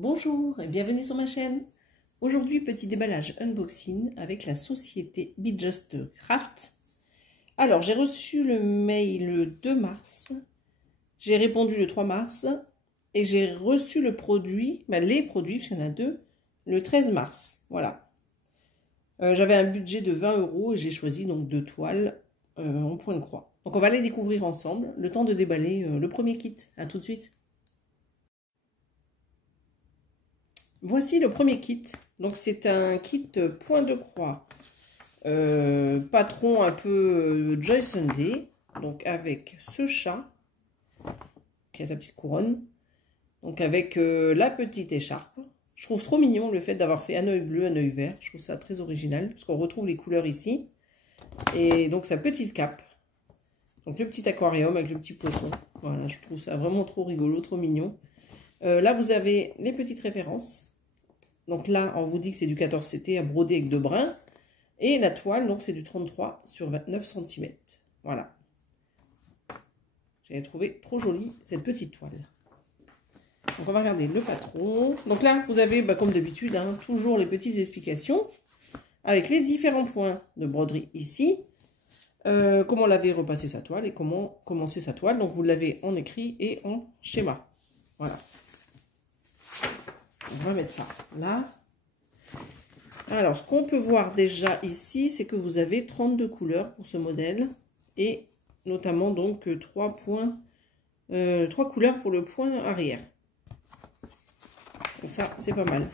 Bonjour et bienvenue sur ma chaîne. Aujourd'hui, petit déballage unboxing avec la société Be Just Craft. Alors, j'ai reçu le mail le 2 mars, j'ai répondu le 3 mars et j'ai reçu le produit, les produits, parce qu'il y en a deux, le 13 mars. Voilà. J'avais un budget de 20 € et j'ai choisi donc deux toiles en point de croix. Donc, on va les découvrir ensemble, le temps de déballer le premier kit. À tout de suite. Voici le premier kit. Donc c'est un kit point de croix, patron un peu Joy Sunday. Donc avec ce chat qui a sa petite couronne. Donc avec la petite écharpe. Je trouve trop mignon le fait d'avoir fait un œil bleu, un œil vert. Je trouve ça très original parce qu'on retrouve les couleurs ici. Et donc sa petite cape. Donc le petit aquarium avec le petit poisson. Voilà, je trouve ça vraiment trop rigolo, trop mignon. Là vous avez les petites références. Donc là, on vous dit que c'est du 14 CT à broder avec 2 brins. Et la toile, donc c'est du 33 sur 29 cm. Voilà. J'avais trouvé trop jolie cette petite toile. Donc on va regarder le patron. Donc là, vous avez, comme d'habitude, toujours les petites explications. Avec les différents points de broderie ici. Comment laver et repasser sa toile et comment commencer sa toile. Donc vous l'avez en écrit et en schéma. Voilà. On va mettre ça là. Alors, ce qu'on peut voir déjà ici, c'est que vous avez 32 couleurs pour ce modèle. Et notamment donc 3 couleurs pour le point arrière. Donc ça, c'est pas mal.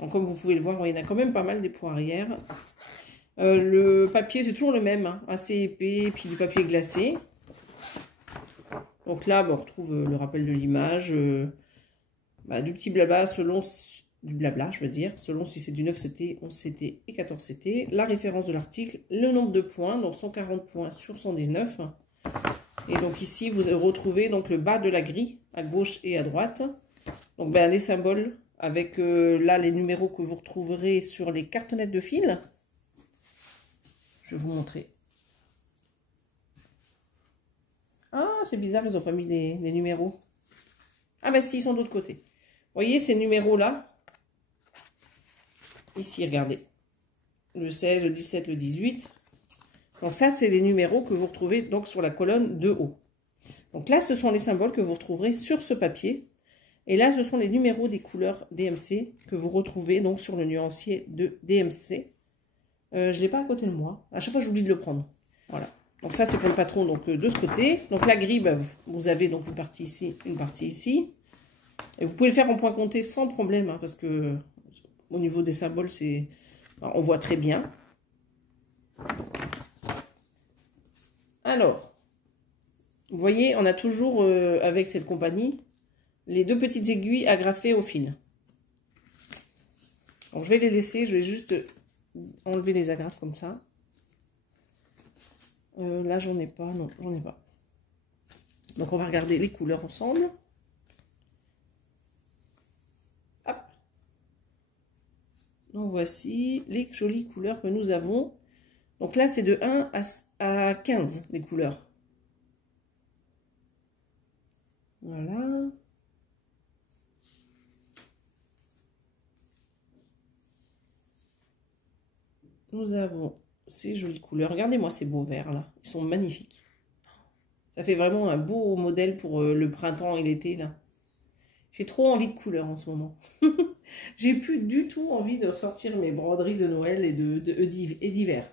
Donc, comme vous pouvez le voir, il y en a quand même pas mal des points arrière. Le papier, c'est toujours le même, assez épais, puis du papier glacé. Donc là, on retrouve le rappel de l'image. Du petit blabla selon selon si c'est du 9 CT, 11 CT et 14 CT. La référence de l'article, le nombre de points, donc 140 points sur 119. Et donc ici, vous retrouvez donc le bas de la grille, à gauche et à droite. Donc les symboles, avec là les numéros que vous retrouverez sur les cartonnettes de fil. Je vais vous montrer. Ah, c'est bizarre, ils n'ont pas mis les numéros. Ah si, ils sont de l'autre côté. Vous voyez ces numéros-là? Ici, regardez. Le 16, le 17, le 18. Donc ça, c'est les numéros que vous retrouvez donc sur la colonne de haut. Donc là, ce sont les symboles que vous retrouverez sur ce papier. Et là, ce sont les numéros des couleurs DMC que vous retrouvez donc sur le nuancier de DMC. Je ne l'ai pas à côté de moi. À chaque fois, j'oublie de le prendre. Voilà. Donc ça, c'est pour le patron donc, de ce côté. Donc la grille, vous avez donc une partie ici, une partie ici. Et vous pouvez le faire en point compté sans problème, parce que au niveau des symboles, on voit très bien. Alors, vous voyez, on a toujours, avec cette compagnie, les deux petites aiguilles agrafées au fil. Donc, je vais les laisser, je vais juste enlever les agrafes comme ça. Là, j'en ai pas, non, j'en ai pas. Donc, on va regarder les couleurs ensemble. Donc voici les jolies couleurs que nous avons. Donc là, c'est de 1 à 15, les couleurs. Voilà. Nous avons ces jolies couleurs. Regardez-moi ces beaux verts là. Ils sont magnifiques. Ça fait vraiment un beau modèle pour le printemps et l'été là. J'ai trop envie de couleurs en ce moment. J'ai plus du tout envie de ressortir mes broderies de Noël et d'hiver.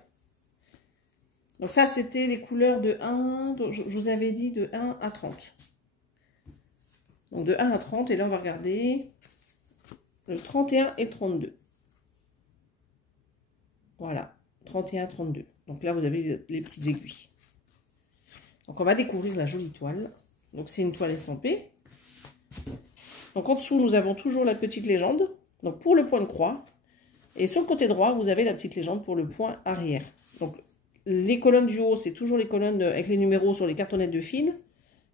Donc ça, c'était les couleurs de 1, donc je vous avais dit de 1 à 30. Donc de 1 à 30, et là on va regarder le 31 et 32. Voilà, 31, 32. Donc là, vous avez les petites aiguilles. Donc on va découvrir la jolie toile. Donc c'est une toile estampée. Donc en dessous, nous avons toujours la petite légende, donc pour le point de croix. Et sur le côté droit, vous avez la petite légende pour le point arrière. Donc les colonnes du haut, c'est toujours les colonnes avec les numéros sur les cartonnettes de fil.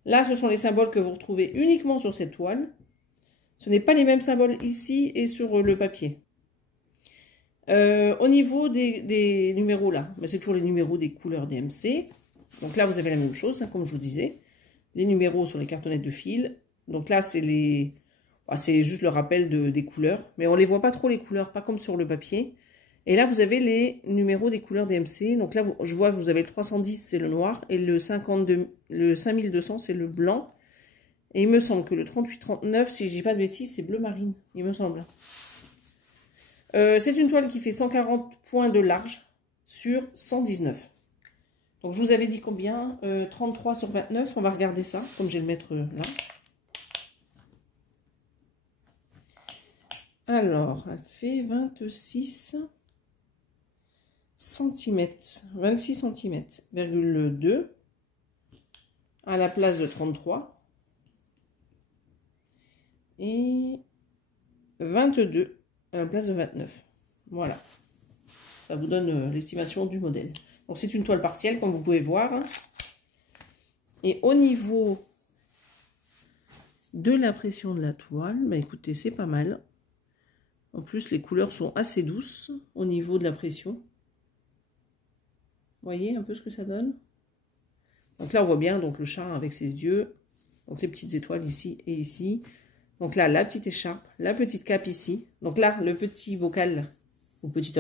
Là, ce sont les symboles que vous retrouvez uniquement sur cette toile. Ce n'est pas les mêmes symboles ici et sur le papier. Au niveau des numéros là, c'est toujours les numéros des couleurs DMC. Donc là, vous avez la même chose, comme je vous disais. Les numéros sur les cartonnettes de fil. Donc là, c'est les... Bah, c'est juste le rappel des couleurs. Mais on ne les voit pas trop les couleurs, pas comme sur le papier. Et là, vous avez les numéros des couleurs DMC. Donc là, je vois que vous avez le 310, c'est le noir. Et le 5200, c'est le blanc. Et il me semble que le 3839, si je dis pas de bêtises, c'est bleu marine. Il me semble. C'est une toile qui fait 140 points de large sur 119. Donc, je vous avais dit combien 33 sur 29. On va regarder ça, comme je vais le mettre là. Alors, elle fait 26 cm. 26 cm,2 à la place de 33. Et 22 à la place de 29. Voilà. Ça vous donne l'estimation du modèle. Donc, c'est une toile partielle, comme vous pouvez voir. Et au niveau de la pression de la toile, bah écoutez, c'est pas mal. En plus, les couleurs sont assez douces au niveau de la pression. Vous voyez un peu ce que ça donne? Donc là, on voit bien donc, le chat avec ses yeux. Donc les petites étoiles ici et ici. Donc là, la petite écharpe, la petite cape ici. Donc là, le petit bocal, ou petit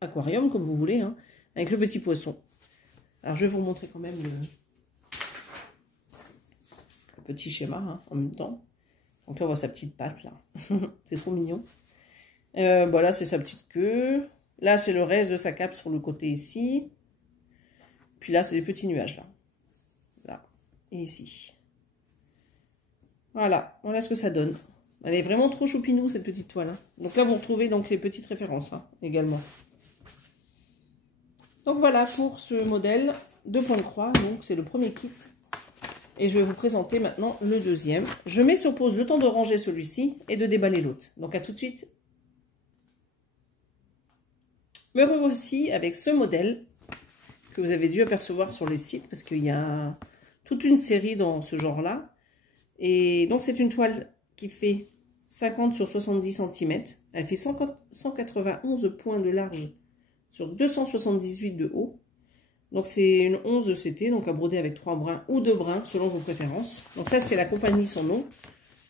aquarium, comme vous voulez, hein, avec le petit poisson. Alors, je vais vous montrer quand même le petit schéma hein, en même temps. Donc là, on voit sa petite patte, là. C'est trop mignon. Bon, là, c'est sa petite queue. Là, c'est le reste de sa cape sur le côté ici. Puis là, c'est les petits nuages, là. Là et ici. Voilà, voilà ce que ça donne. Elle est vraiment trop choupinou, cette petite toile. Hein. Donc là, vous retrouvez donc les petites références hein, également. Donc voilà pour ce modèle de point de croix. Donc c'est le premier kit. Et je vais vous présenter maintenant le deuxième. Je mets sur pause le temps de ranger celui-ci et de déballer l'autre. Donc à tout de suite. Me revoici avec ce modèle que vous avez dû apercevoir sur les sites parce qu'il y a toute une série dans ce genre-là. Et donc c'est une toile qui fait 50 sur 70 cm. Elle fait 191 points de large sur 278 de haut. Donc c'est une 11 CT, donc à broder avec 3 brins ou 2 brins selon vos préférences. Donc ça c'est la compagnie son nom.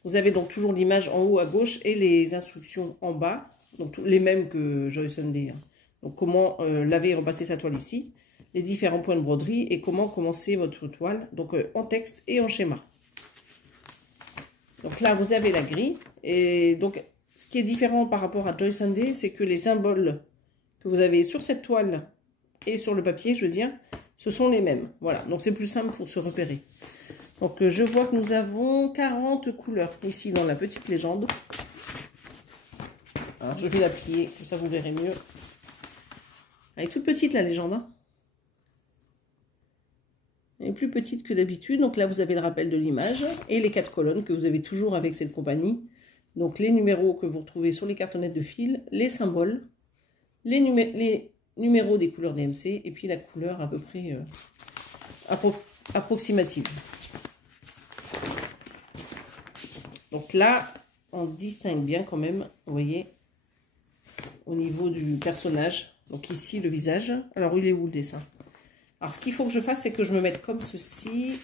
Vous avez donc toujours l'image en haut à gauche et les instructions en bas. Donc les mêmes que Joyce Sunday. Hein. Donc comment laver et repasser sa toile ici. Les différents points de broderie et comment commencer votre toile. Donc en texte et en schéma. Donc là vous avez la grille. Et donc ce qui est différent par rapport à Joyce Sunday, c'est que les symboles que vous avez sur cette toile et sur le papier, je veux dire, ce sont les mêmes. Voilà, donc c'est plus simple pour se repérer. Donc je vois que nous avons 40 couleurs ici dans la petite légende. Alors je vais la plier, comme ça vous verrez mieux. Elle est toute petite la légende. Hein. Elle est plus petite que d'habitude. Donc là vous avez le rappel de l'image et les 4 colonnes que vous avez toujours avec cette compagnie. Donc les numéros que vous retrouvez sur les cartonnettes de fil, les symboles, les numéros des couleurs DMC et puis la couleur à peu près approximative. Donc là, on distingue bien quand même, vous voyez, au niveau du personnage. Donc ici, le visage. Alors, il est où le dessin? Alors, ce qu'il faut que je fasse, c'est que je me mette comme ceci.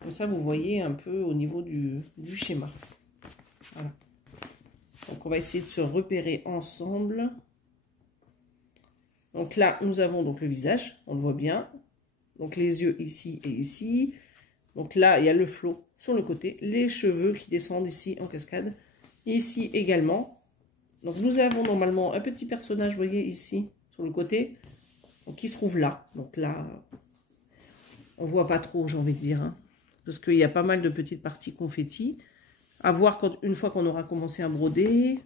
Comme ça, vous voyez un peu au niveau du schéma. Voilà. Donc, on va essayer de se repérer ensemble. Donc là, nous avons donc le visage, on le voit bien. Donc les yeux ici et ici. Donc là, il y a le flot sur le côté. Les cheveux qui descendent ici en cascade. Ici également. Donc nous avons normalement un petit personnage, vous voyez ici, sur le côté. Donc qui se trouve là. Donc là, on ne voit pas trop, j'ai envie de dire. Hein, parce qu'il y a pas mal de petites parties confetti. À voir une fois qu'on aura commencé à broder.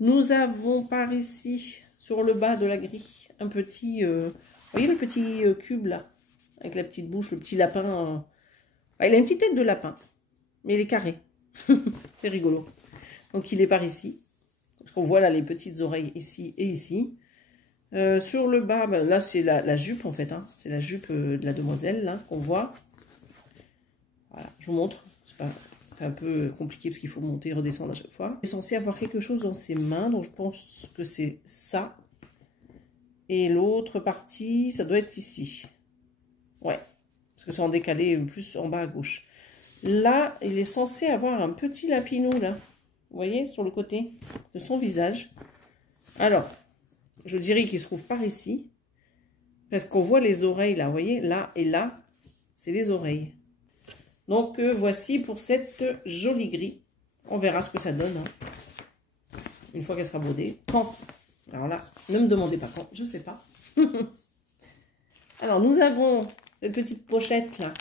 Nous avons par ici... Sur le bas de la grille, un petit... vous voyez le petit cube là, avec la petite bouche, le petit lapin. Il a une petite tête de lapin, mais il est carré. C'est rigolo. Donc il est par ici. On voit là les petites oreilles ici et ici. Sur le bas, ben, là c'est la jupe en fait. Hein. C'est la jupe de la demoiselle là qu'on voit. Voilà, je vous montre. C'est un peu compliqué parce qu'il faut monter et redescendre à chaque fois. Il est censé avoir quelque chose dans ses mains, donc je pense que c'est ça. Et l'autre partie, ça doit être ici. Ouais, parce que c'est en décalé plus en bas à gauche. Là, il est censé avoir un petit lapinou, là. Vous voyez, sur le côté de son visage. Alors, je dirais qu'il se trouve par ici. Parce qu'on voit les oreilles, là. Vous voyez, là et là, c'est les oreilles. Donc, voici pour cette jolie grille. On verra ce que ça donne. Hein. Une fois qu'elle sera brodée. Quand? Alors là, ne me demandez pas quand. Je ne sais pas. Alors, nous avons cette petite pochette, là.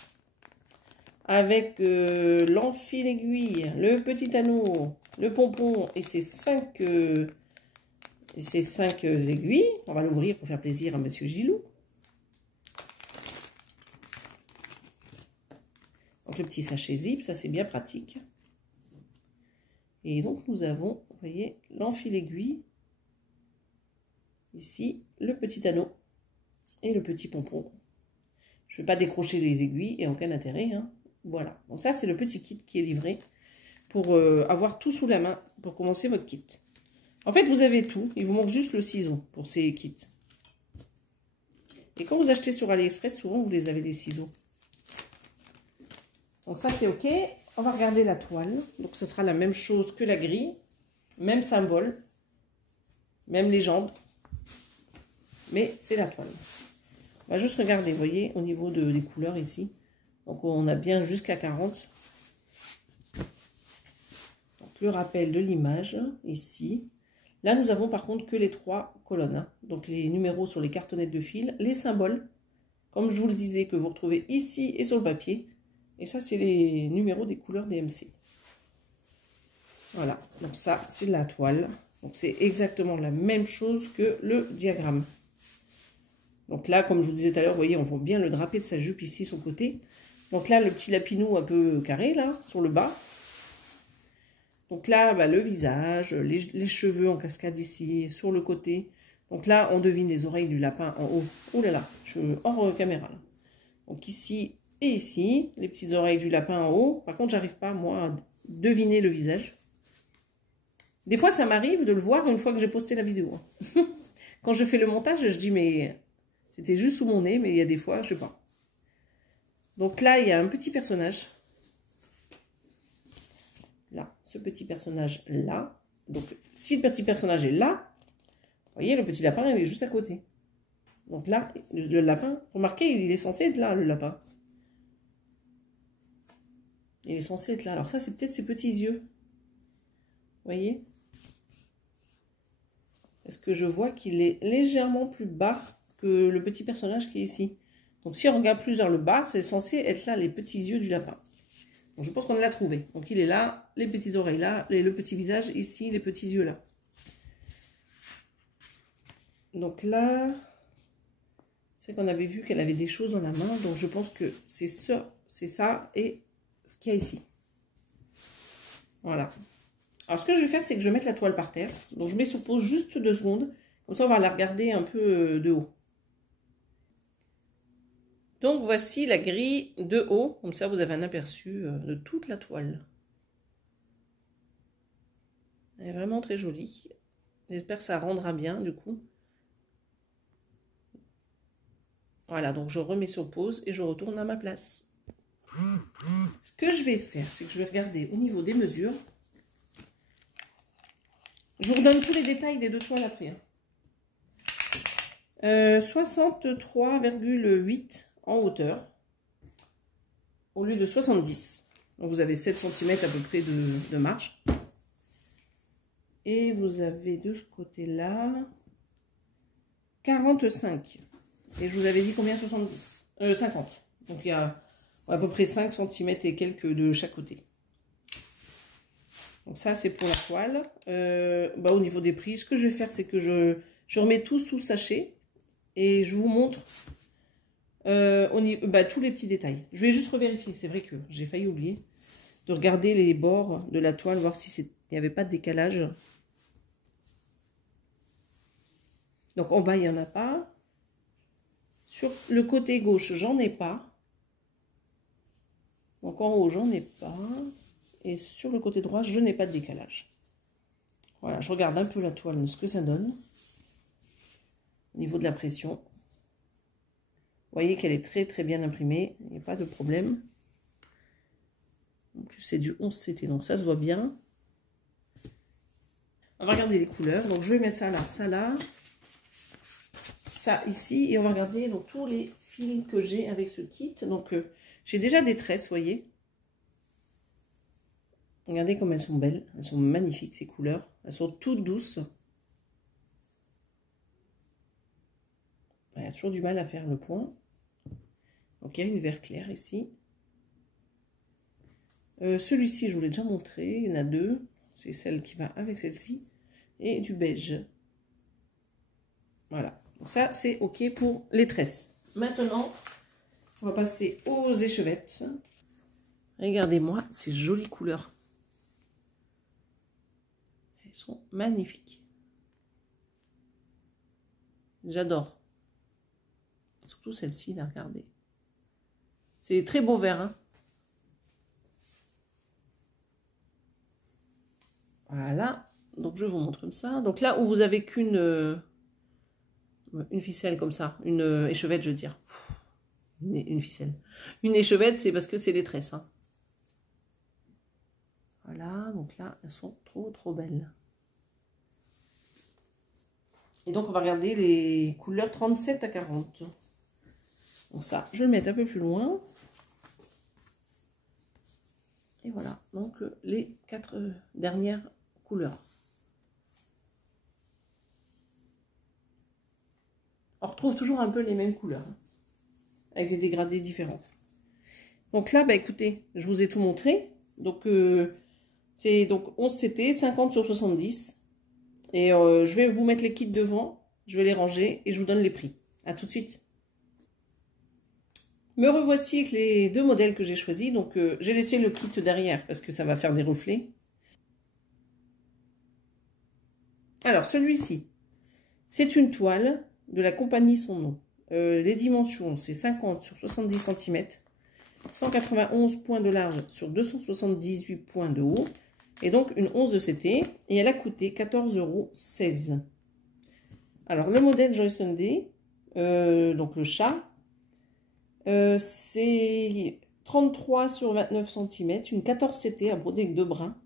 Avec l'enfil aiguille, le petit anneau, le pompon et ses 5 aiguilles. On va l'ouvrir pour faire plaisir à Monsieur Gilou. Donc le petit sachet zip, ça c'est bien pratique. Et donc nous avons, vous voyez, l'enfil aiguille. Ici, le petit anneau et le petit pompon. Je ne vais pas décrocher les aiguilles et aucun intérêt, hein. Voilà, donc ça c'est le petit kit qui est livré pour avoir tout sous la main pour commencer votre kit. En fait, vous avez tout, il vous manque juste le ciseau pour ces kits. Et quand vous achetez sur AliExpress, souvent vous les avez les ciseaux. Donc ça c'est ok, on va regarder la toile. Donc ce sera la même chose que la grille, même symbole, même légende, mais c'est la toile. On va juste regarder, vous voyez, au niveau des couleurs ici. Donc on a bien jusqu'à 40. Donc, le rappel de l'image ici. Là nous avons par contre que les 3 colonnes. Hein. Donc les numéros sur les cartonnettes de fil, les symboles, comme je vous le disais, que vous retrouvez ici et sur le papier. Et ça c'est les numéros des couleurs DMC. Voilà, donc ça c'est la toile. Donc c'est exactement la même chose que le diagramme. Donc là, comme je vous disais tout à l'heure, vous voyez, on voit bien le drapé de sa jupe ici, son côté. Donc là, le petit lapinou un peu carré, là, sur le bas. Donc là, bah, le visage, les cheveux en cascade ici, sur le côté. Donc là, on devine les oreilles du lapin en haut. Ouh là là, je suis hors caméra. Là. Donc ici et ici, les petites oreilles du lapin en haut. Par contre, j'arrive pas, moi, à deviner le visage. Des fois, ça m'arrive de le voir une fois que j'ai posté la vidéo. Quand je fais le montage, je dis, mais c'était juste sous mon nez, mais il y a des fois, je sais pas. Donc là, il y a un petit personnage. Là, ce petit personnage là. Donc, si le petit personnage est là, vous voyez, le petit lapin, il est juste à côté. Donc là, le lapin, remarquez, il est censé être là, le lapin. Il est censé être là. Alors ça, c'est peut-être ses petits yeux. Vous voyez? Est-ce que je vois qu'il est légèrement plus bas que le petit personnage qui est ici? Donc si on regarde plus vers le bas, c'est censé être là les petits yeux du lapin. Donc je pense qu'on l'a trouvé. Donc il est là, les petites oreilles là, le petit visage ici, les petits yeux là. Donc là, c'est qu'on avait vu qu'elle avait des choses dans la main. Donc je pense que c'est ça et ce qu'il y a ici. Voilà. Alors ce que je vais faire, c'est que je vais mettre la toile par terre. Donc je mets sur pause juste 2 secondes. Comme ça, on va la regarder un peu de haut. Donc voici la grille de haut, comme ça vous avez un aperçu de toute la toile. Elle est vraiment très jolie. J'espère que ça rendra bien du coup. Voilà, donc je remets sur pause et je retourne à ma place. Ce que je vais faire, c'est que je vais regarder au niveau des mesures. Je vous redonne tous les détails des 2 toiles après. Hein. 63,8 en hauteur au lieu de 70. Donc vous avez 7 cm à peu près de marge. Et vous avez de ce côté-là 45. Et je vous avais dit combien? 70 50. Donc il y a à peu près 5 cm et quelques de chaque côté. Donc ça c'est pour la toile. Au niveau des prix, ce que je vais faire, c'est que je remets tout sous sachet. Et je vous montre tous les petits détails. Je vais juste revérifier. C'est vrai que j'ai failli oublier de regarder les bords de la toile, voir si il n'y avait pas de décalage. Donc en bas, il n'y en a pas. Sur le côté gauche, j'en ai pas. Donc en haut, j'en ai pas. Et sur le côté droit, je n'ai pas de décalage. Voilà, je regarde un peu la toile, ce que ça donne. Au niveau de la pression. Vous voyez qu'elle est très très bien imprimée. Il n'y a pas de problème. En plus, c'est du 11 CT, donc ça se voit bien. On va regarder les couleurs. Donc, je vais mettre ça là, ça ici. Et on va regarder donc, tous les fils que j'ai avec ce kit. Donc, j'ai déjà des tresses, vous voyez. Regardez comme elles sont belles. Elles sont magnifiques, ces couleurs. Elles sont toutes douces. Il y a toujours du mal à faire le point. Donc, il y a une vert clair ici. Celui-ci, je vous l'ai déjà montré. Il y en a deux. C'est celle qui va avec celle-ci. Et du beige. Voilà. Donc ça, c'est OK pour les tresses. Maintenant, on va passer aux échevettes. Regardez-moi ces jolies couleurs. Elles sont magnifiques. J'adore. Surtout celle-ci, là, regardez. C'est très beau vert, hein. Voilà. Donc, je vous montre comme ça. Donc là où vous avez qu'une ficelle comme ça, une échevette, je veux dire. Une ficelle. Une échevette, c'est parce que c'est les tresses, hein. Voilà, donc là, elles sont trop belles. Et donc, on va regarder les couleurs 37 à 40. Donc ça, je vais le mettre un peu plus loin. Et voilà, donc les 4 dernières couleurs. On retrouve toujours un peu les mêmes couleurs, hein, avec des dégradés différents. Donc là, bah écoutez, je vous ai tout montré. Donc, c'est donc 11 CT, 50 sur 70. Et je vais vous mettre les kits devant, je vais les ranger et je vous donne les prix. A tout de suite. Me revoici avec les deux modèles que j'ai choisis. Donc, j'ai laissé le kit derrière parce que ça va faire des reflets. Alors, celui-ci, c'est une toile de la compagnie Son Nom. Les dimensions, c'est 50 sur 70 cm, 191 points de large sur 278 points de haut, et donc une 11 de CT, et elle a coûté 14,16 €. Alors, le modèle Joy Sunday, donc le chat, c'est 33 sur 29 cm, une 14 CT à broder avec 2 brins,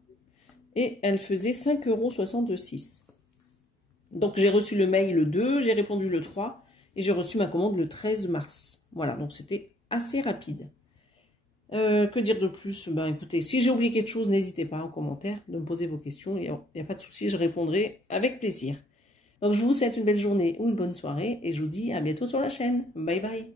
et elle faisait 5,66 €. Donc, j'ai reçu le mail le 2, j'ai répondu le 3, et j'ai reçu ma commande le 13 mars. Voilà, donc c'était assez rapide. Que dire de plus? Ben écoutez, si j'ai oublié quelque chose, n'hésitez pas en commentaire de me poser vos questions. Il n'y a pas de souci, je répondrai avec plaisir. Donc, je vous souhaite une belle journée ou une bonne soirée, et je vous dis à bientôt sur la chaîne. Bye bye!